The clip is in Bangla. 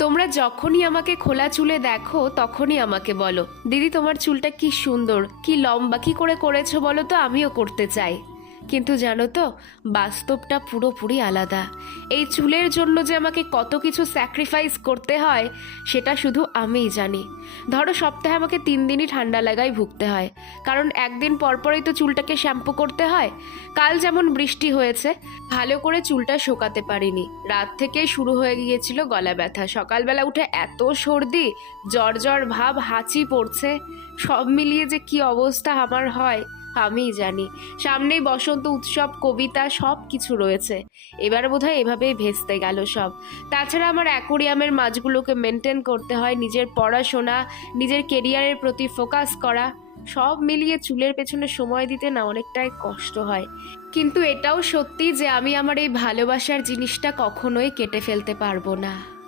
তোমরা যখনই আমাকে খোলা চুলে দেখো তখনই আমাকে বলো, দিদি তোমার চুলটা কি সুন্দর, কি লম্বা, কি করে করেছো বলো তো, আমিও করতে চাই। কিন্তু জানো তো, বাস্তবটা পুরোপুরি আলাদা। এই চুলের জন্য যে আমাকে কত কিছু স্যাক্রিফাইস করতে হয় সেটা শুধু আমিই জানি। ধরো সপ্তাহে আমাকে 3 দিনই ঠান্ডা লাগায় ভুগতে হয়, কারণ একদিন পরপরই তো চুলটাকে শ্যাম্পু করতে হয়। কাল যেমন বৃষ্টি হয়েছে, ভালো করে চুলটা শোকাতে পারিনি, রাত থেকেই শুরু হয়ে গিয়েছিল গলা ব্যথা, সকালবেলা উঠে এত সর্দি, জ্বর জ্বর ভাব, হাঁচি পড়ছে, সব মিলিয়ে যে কি অবস্থা আমার হয় আমিই জানি। সামনেই বসন্ত উৎসব, কবিতা, সব কিছু রয়েছে। এবার বোধহয় এভাবেই ভেস্তে গেল সব। তাছাড়া আমার অ্যাকোরিয়ামের মাছগুলোকে মেনটেন করতে হয়, নিজের পড়াশোনা, নিজের কেরিয়ারের প্রতি ফোকাস করা, সব মিলিয়ে চুলের পেছনে সময় দিতে না অনেকটাই কষ্ট হয়। কিন্তু এটাও সত্যি যে আমি আমার এই ভালোবাসার জিনিসটা কখনোই কেটে ফেলতে পারবো না।